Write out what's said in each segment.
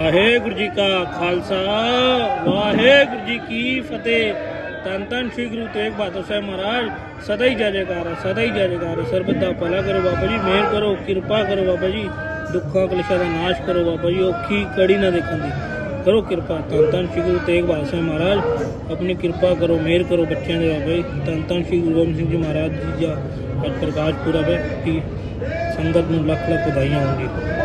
ਵਾਹਿਗੁਰੂ ਜੀ ਕਾ ਖਾਲਸਾ, ਵਾਹਿਗੁਰੂ ਜੀ ਕੀ ਫਤਿਹ। ਤਨ ਤਨ ਸ੍ਰੀ ਗੁਰੂ ਤੇਗ ਬਹਾਦਰ ਸਾਹਿਬ ਮਹਾਰਾਜ, ਸਦਾ ਹੀ ਜੈਕਾਰ ਸਦਾ ਹੀ ਜੈਕਾਰ ਸਰਬੱਤ ਦਾ ਭਲਾ ਕਰੋ ਬਾਬਾ ਜੀ, ਮਿਹਰ ਕਰੋ, ਕਿਰਪਾ ਕਰੋ ਬਾਬਾ ਜੀ। ਦੁੱਖਾਂ ਕਲੇਸ਼ਾਂ ਦਾ ਨਾਸ਼ ਕਰੋ ਬਾਬਾ ਜੀ, ਔਖੀ ਕੜੀ ਨਾ ਦੇਖਣ ਦੀ। ਕਰੋ ਕਿਰਪਾ ਤਨ ਤਨ ਸ੍ਰੀ ਗੁਰੂ ਤੇਗ ਬਹਾਦਰ ਸਾਹਿਬ ਮਹਾਰਾਜ। ਆਪਣੀ ਕਿਰਪਾ ਕਰੋ, ਮਿਹਰ ਕਰੋ ਬੱਚਿਆਂ ਦੇ ਬਾਬਾ ਜੀ। ਤਨ ਤਨ ਸ੍ਰੀ ਗੁਰੂ ਗੋਬਿੰਦ ਸਿੰਘ ਜੀ ਮਹਾਰਾਜ ਜੀ ਦਾ ਪ੍ਰਕਾਸ਼ ਪੂਰਾ ਹੈ ਕਿ ਸੰਗਤ ਨੂੰ ਲੱਖ ਲੱਖ ਵਧਾਈਆਂ ਹੋਣਗੀਆਂ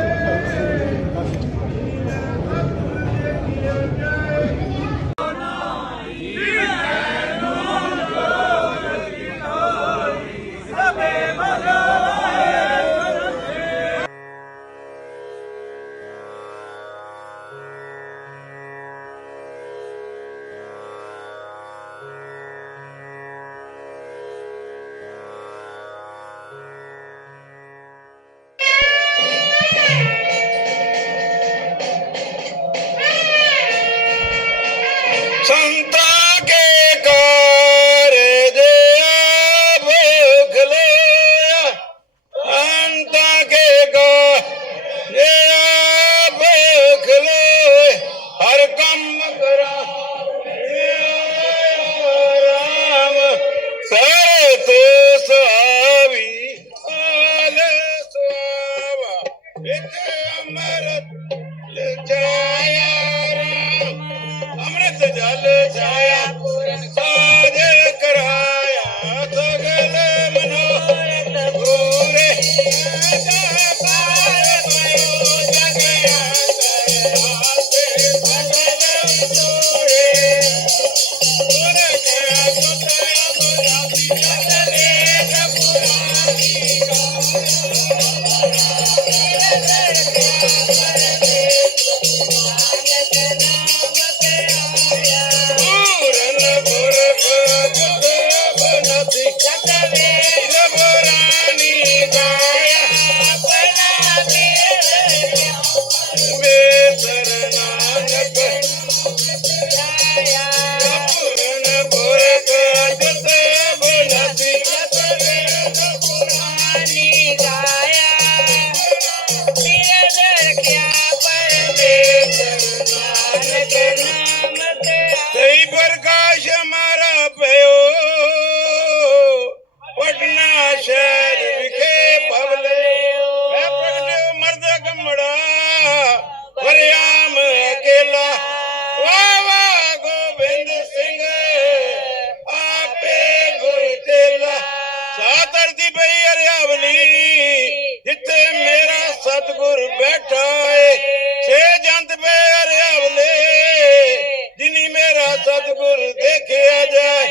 ਮੇਰਾ ਸਤਗੁਰ ਦੇਖਿਆ ਜਾਏ।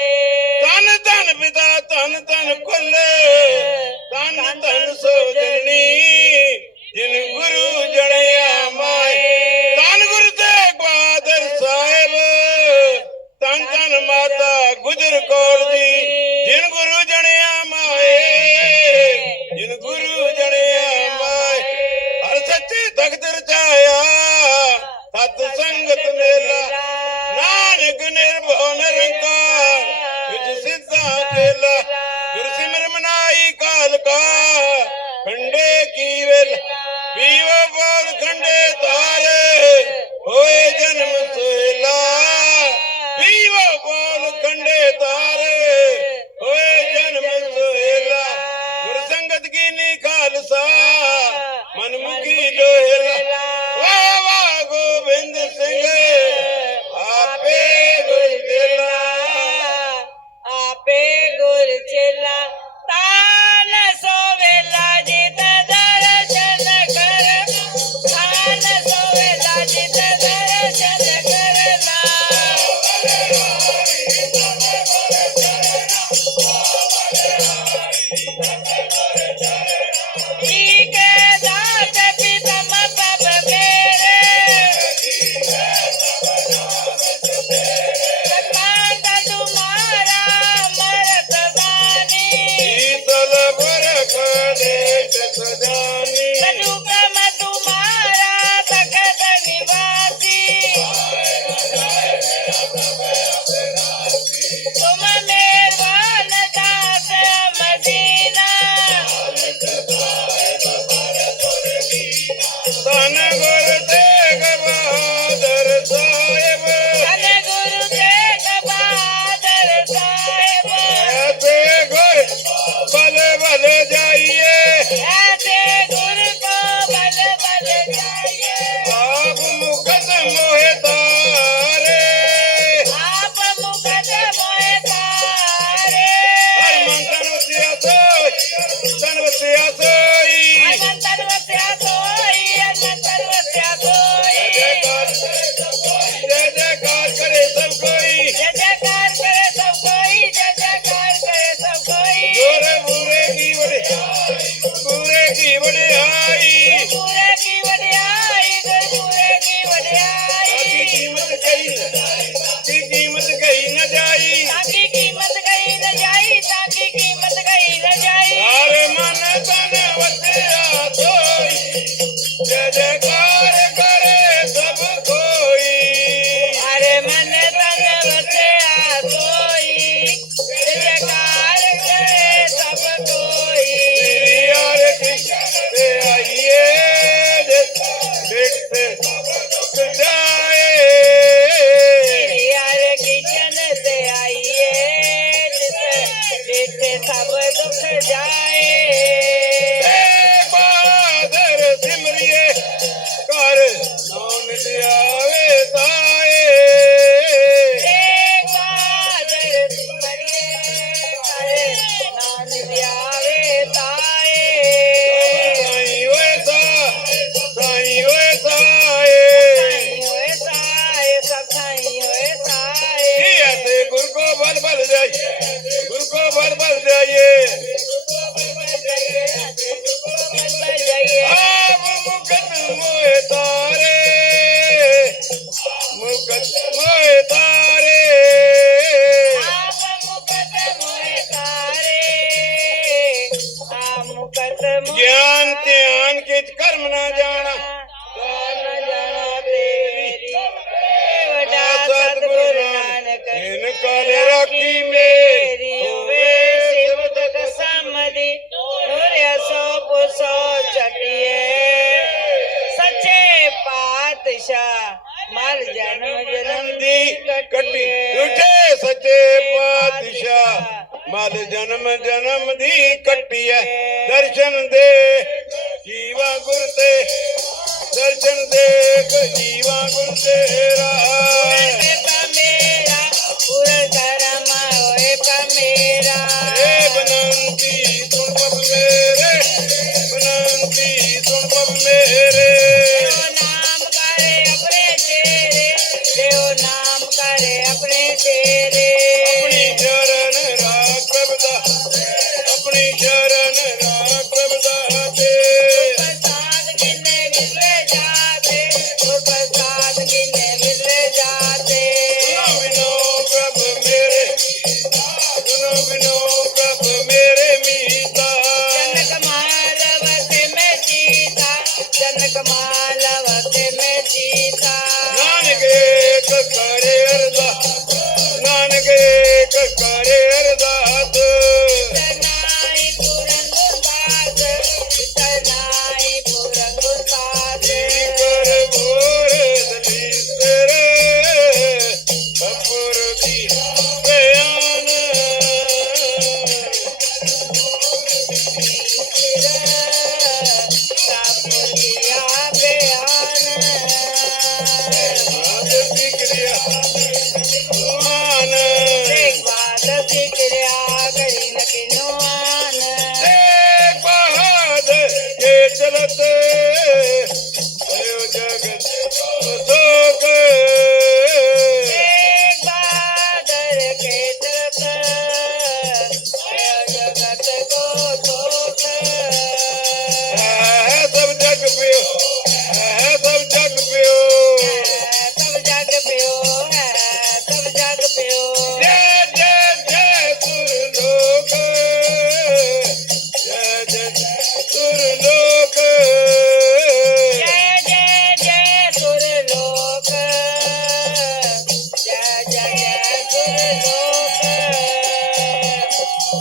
ਧੰਨ ਧੰਨ ਪਿਤਾ ਧੰਨ ਧੰਨ ਕੁੱਲੇ ਧੰਨ ਧੰਨ ਸੋ ಕಂಡೇ ಕೀವೆಲ್ಲ ಬೀವ ಕಂಡೇ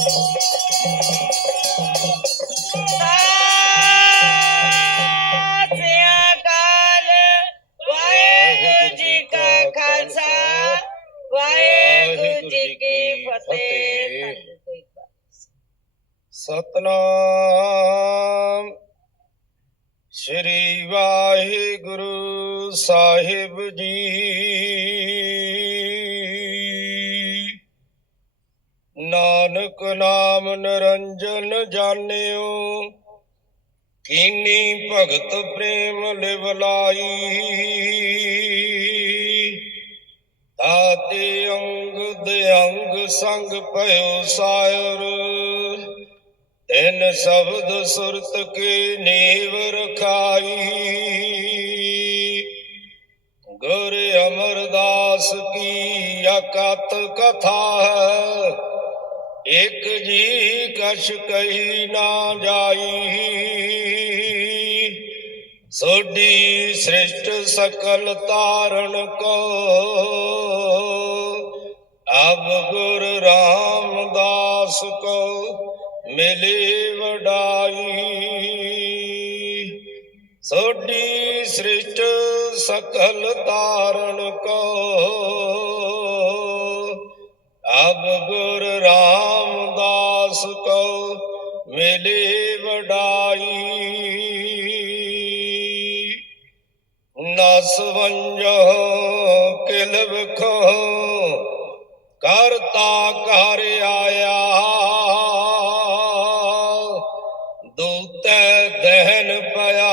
Música ਜਾਣਿਓ ਕੀਨੀ ਭਗਤ ਪ੍ਰੇਮ ਲਿਵਲਾਈ ਤਾਤੇ ਅੰਗ ਦੇ ਅੰਗ ਸੰਗ ਭਇਓ ਸਾਇਰ। ਤਿੰਨ ਸ਼ਬਦ ਸੁਰਤ ਕੇ ਨੀਵ ਰਖਾਈ। ਗੁਰ ਅਮਰਦਾਸ ਕੀ ਅਕਤ ਕਥਾ ਹੈ। ਇਕ ਜੀ ਕਛ ਕਹੀ ਨਾ ਜਾਈ। ਸੋਡੀ ਸ੍ਰਿਸ਼ਟ ਸਕਲ ਤਾਰਨ ਕੋ। ਅਬ ਗੁਰ ਰਾਮਦਾਸ ਕੋ ਮਿਲੇ ਵਡਾਈ। ਸੋਡੀ ਸ੍ਰਿਸ਼ਟ ਸਕਲ ਤਾਰਨ ਕੋ। ਅਬ ਗੁਰ ਰਾਮ ਨਸ ਕਿਲ ਵਿਖੋ ਕਰਤਾ ਕਰ ਆਇਆ। ਦੂਤੈ ਦਹਨ ਪਿਆ,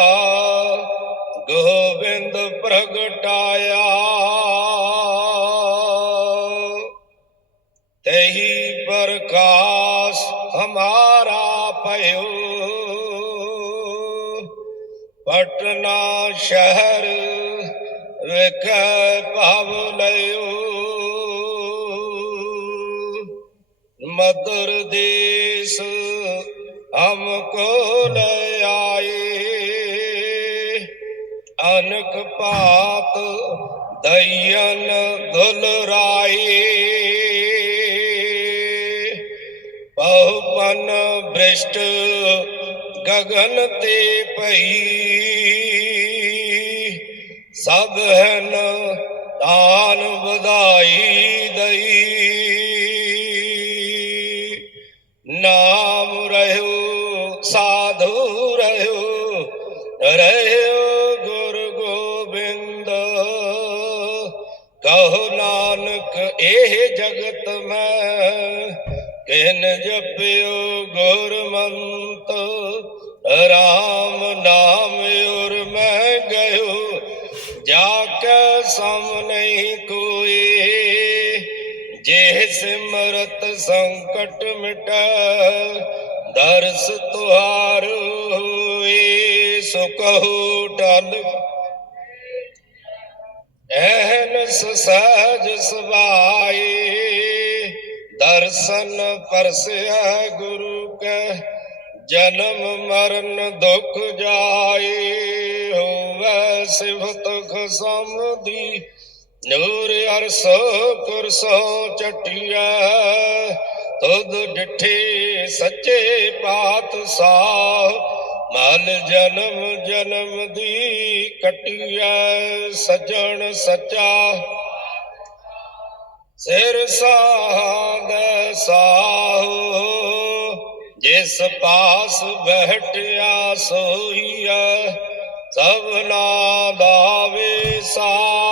ਗੋਬਿੰਦ ਪ੍ਰਗਟਾਇਆ। ਤਹੀ ਪ੍ਰਕਾਸ਼ ਹਮਾਰਾ ਭਇਓ, ਪਟਨਾ ਸ਼ਹਿਰ ਵਿਖੇ ਭਵ ਲਿਓ ਮਦਰ ਦੇਸ ਹਮਕੋ ਲੈ ਆਏ। ਅਨਕ ਪਾਤ ਦਇਨ ਦੁਲਰਾਏ। ਬਹੁਪਨ ਬ੍ਰਿਸ਼ਟ ਗਗਨ ਤੇ ਪਈ। ਦਰਸ ਤੁਹਾਰ ਹੋਏ, ਸੋ ਕਹੋ ਟਲ ਐਨਸ ਸਹਜ ਸੁਭਾਏ ਦਰਸ਼ਨ ਪਰਸਿਆ ਗੁਰੂ ਕੈ, ਜਨਮ ਮਰਨ ਦੁਖ ਜਾਏ। ਹੋਵੇ ਸਿਫਤ ਖਸਮ ਨੂਰ ਅਰਸੋ ਕੁਰਸੋ ਚਟਿਆ ਤੁਧ ਡਿਠੇ ਸੱਚੇ ਪਾਤਸ਼ਾਹ, ਮਲ ਜਨਮ ਜਨਮ ਦੀ ਕਟਿਆ ਸਜਣ ਸੱਚਾ। ਸਿਰ ਸਾਧ ਸਾਹੋ, ਜਿਸ ਪਾਸ ਬਹਿਟਿਆ ਸੋਈਆ ਸਭਨਾ ਦਾ ਸਾਹ।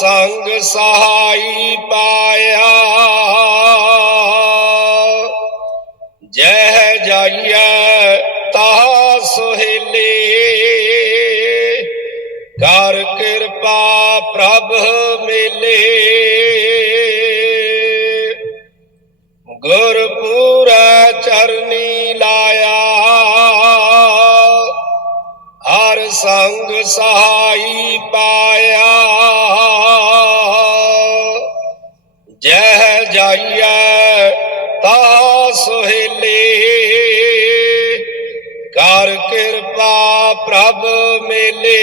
ਸੰਗ ਸਹਾਈ ਪਾਇਆ। ਜਹ ਜਾਈਐ ਕਿਰਪਾ ਪ੍ਰਭ ਮੇਲੇ।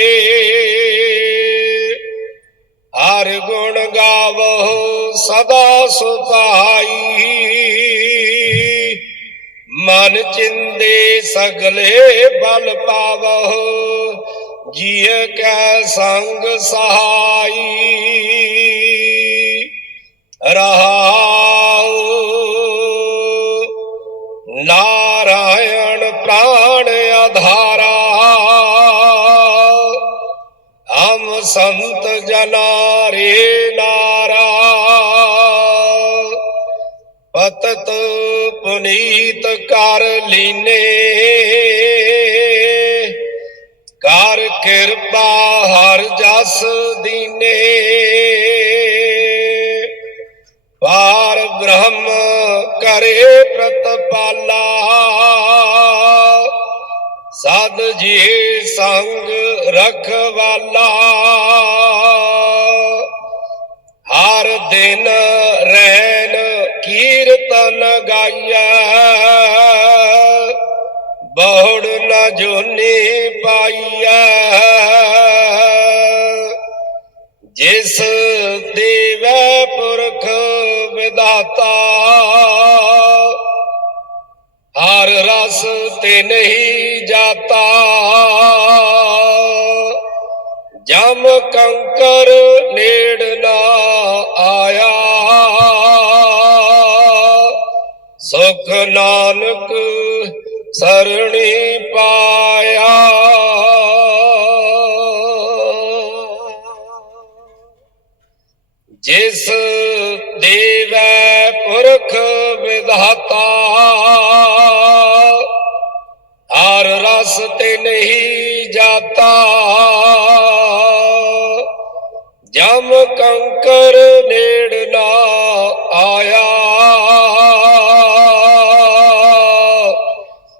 ਹਰ ਗੁਣ ਗਾਵੋ ਸਦਾ ਸੁਭਾਈ ਮਨ ਚਿੰਦੇ ਸਗਲੇ ਬਲ ਪਾਵੋ ਜੀਅ ਕੈ ਸੰਗ ਸਹਾਈ। ਰਹਾ ਸੰਤ ਜਨਾ ਰੇ ਨਾਰਾ। ਪਤਤ ਪੁਨੀਤ ਕਰ ਲੀਨੇ। ਕਰ ਕਿਰਪਾ ਹਰ ਜਸ ਦੀਨੇ। ਪਾਰ ਬ੍ਰਹਮ ਕਰੇ ਪ੍ਰਤਪਾਲਾ। ਸਦ ਜੀ ਸੰਗ ਰਖ ਰਖਵਾਲਾ ਹਰ ਦਿਨ ਰਹਿਣ ਕੀਰਤਨ ਗਾਈਐ ਬਹੁੜ ਨ ਜੋਨੀ ਪਾਈਐ ਜਿਸ ਦੇਵੈ ਪੁਰਖ ਵਿਦਾਤਾ ਹਰ ਰਸ ਤੇ ਨਹੀਂ ਜਾਤਾ। ਜਮ ਕੰਕਰ ਨੇੜ ਨਾ ਆਇਆ। ਸੁਖ ਨਾਨਕ ਸਰਣੀ ਪਾਇਆ। ਜਿਸ ਦੇਵੈ ਪੁਰਖ ਵਿਧਾਤਾ ਹਰ ਰਸ ਤੇ ਨਹੀਂ ਜਾਤਾ। ਜਮ ਕੰਕਰ ਨੇੜ ਨਾ ਆਇਆ।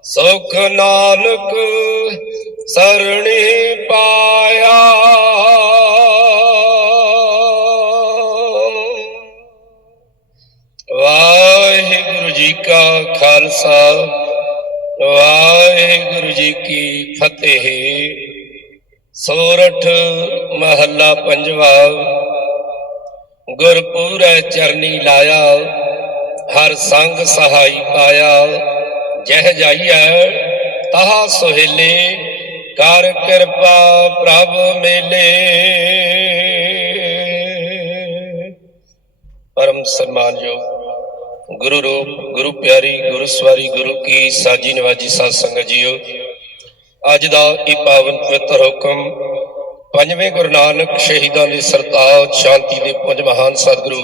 ਸੁਖ ਨਾਨਕ ਸਰਣੀ ਪਾਇਆ। ਵਾਹਿਗੁਰੂ ਜੀ ਕਾ ਖਾਲਸਾ। ਵਾਹਿਗੁਰੂ ਜੀ ਕੀ ਫਤਿਹ। ਸੋਰਠ ਮਹੱਲਾ ਪੰਜਵਾ। ਗੁਰਪੂਰੈ ਚਰਨੀ ਲਾਇਆ, ਹਰ ਸੰਗ ਸਹਾਈ ਪਾਇਆ। ਜਹ ਜਾਈਐ ਤਹਾ ਸੁਹੇਲੇ, ਕਰ ਕਿਰਪਾ ਪ੍ਰਭ ਮੇਲੇ। ਪਰਮ ਸਨਮਾਨਯੋਗ ਗੁਰੂ ਰੂਪ, ਗੁਰੂ ਪਿਆਰੀ, ਗੁਰੂ ਸਵਾਰੀ, ਗੁਰੂ ਕੀ ਸਾਜੀ ਨਿਵਾਜੀ ਸਾਧ ਸੰਗਤ ਜੀਓ, ਅੱਜ ਦਾ ਇਹ ਪਾਵਨ ਪਵਿੱਤਰ ਹੁਕਮ ਪੰਜਵੇਂ ਗੁਰੂ ਨਾਨਕ ਸ਼ਹੀਦਾਂ ਦੇ ਸਰਤਾਜ ਸ਼ਾਂਤੀ ਦੇ ਪੁੰਜ ਮਹਾਨ ਸਤਿਗੁਰੂ,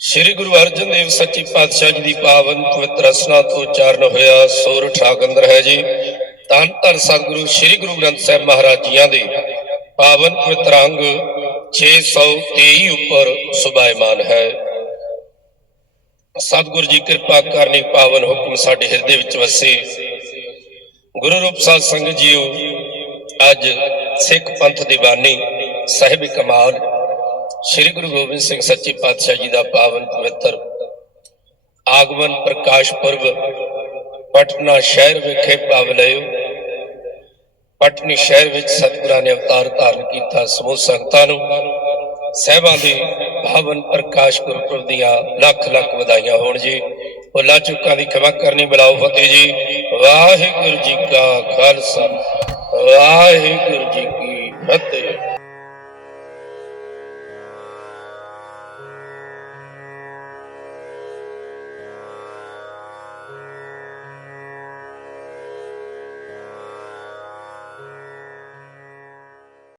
ਸ੍ਰੀ ਗੁਰੂ ਅਰਜਨ ਦੇਵ ਸੱਚੇ ਪਾਤਸ਼ਾਹ ਜੀ ਦੀ ਪਾਵਨ ਪਵਿੱਤਰ ਰਸਨਾ ਤੋਂ ਉਚਾਰਨ ਹੋਇਆ ਸੋਰਠ ਆਗੰਦਰ ਹੈ ਜੀ। ਧੰਨ ਧੰਨ ਸਤਿਗੁਰੂ ਸ੍ਰੀ ਗੁਰੂ ਗ੍ਰੰਥ ਸਾਹਿਬ ਮਹਾਰਾਜ ਜੀਆਂ ਦੇ ਪਾਵਨ ਪਵਿੱਤਰ ਅੰਗ 623 ਉੱਪਰ ਸੁਭਾਇਮਾਨ ਹੈ। ਸਤਿਗੁਰੂ ਜੀ ਕਿਰਪਾ ਕਰਨੀ ਪਾਵਨ ਹੁਕਮ ਸਾਡੇ ਹਿਰਦੇ ਵਿੱਚ ਵਸੇ। ਗੁਰੂ ਰੂਪ ਸਾਧ ਸੰਗਤ ਜੀਓ, ਅੱਜ ਸਿੱਖ ਪੰਥ ਦੀ ਬਾਣੀ ਸਾਹਿਬ ਕਮਾਲ, ਸ੍ਰੀ ਗੁਰੂ ਗੋਬਿੰਦ ਸਿੰਘ ਸੱਚੇ ਪਾਤਸ਼ਾਹ ਜੀ ਦਾ ਪਾਵਨ ਪਵਿੱਤਰ ਆਗਮਨ ਪ੍ਰਕਾਸ਼ ਪੁਰਬ ਪਟਨਾ ਸ਼ਹਿਰ ਵਿਖੇ ਪਾਵਲਿਓ ਪਟਨੀ ਸ਼ਹਿਰ ਵਿੱਚ ਸਤਿਗੁਰਾਂ ਨੇ ਅਵਤਾਰ ਧਾਰਨ ਕੀਤਾ। ਸਮੂਹ ਸੰਗਤਾਂ ਨੂੰ, ਸਹਿਬਾਂ ਦੀ ਪਾਵਨ ਪ੍ਰਕਾਸ਼ ਗੁਰਪੁਰਬ ਦੀਆਂ ਲੱਖ ਲੱਖ ਵਧਾਈਆਂ ਹੋਣ ਜੀ। ਭੁੱਲਾਂ ਚੁੱਕਾਂ ਦੀ ਖਿਮਾ ਕਰਨੀ ਬੁਲਾਓ ਫਤਿਹ ਜੀ। ਵਾਹਿਗੁਰੂ ਜੀ ਕਾ ਖਾਲਸਾ। ਵਾਹਿਗੁਰੂ ਜੀ ਕੀ ਫਤਿਹ।